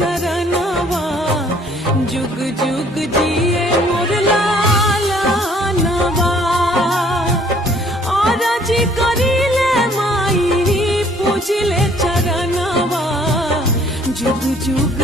चरणवा जुग जुग जिए मोर लालनवा और जी करिले माई पूजिले चरणवा जुग जुग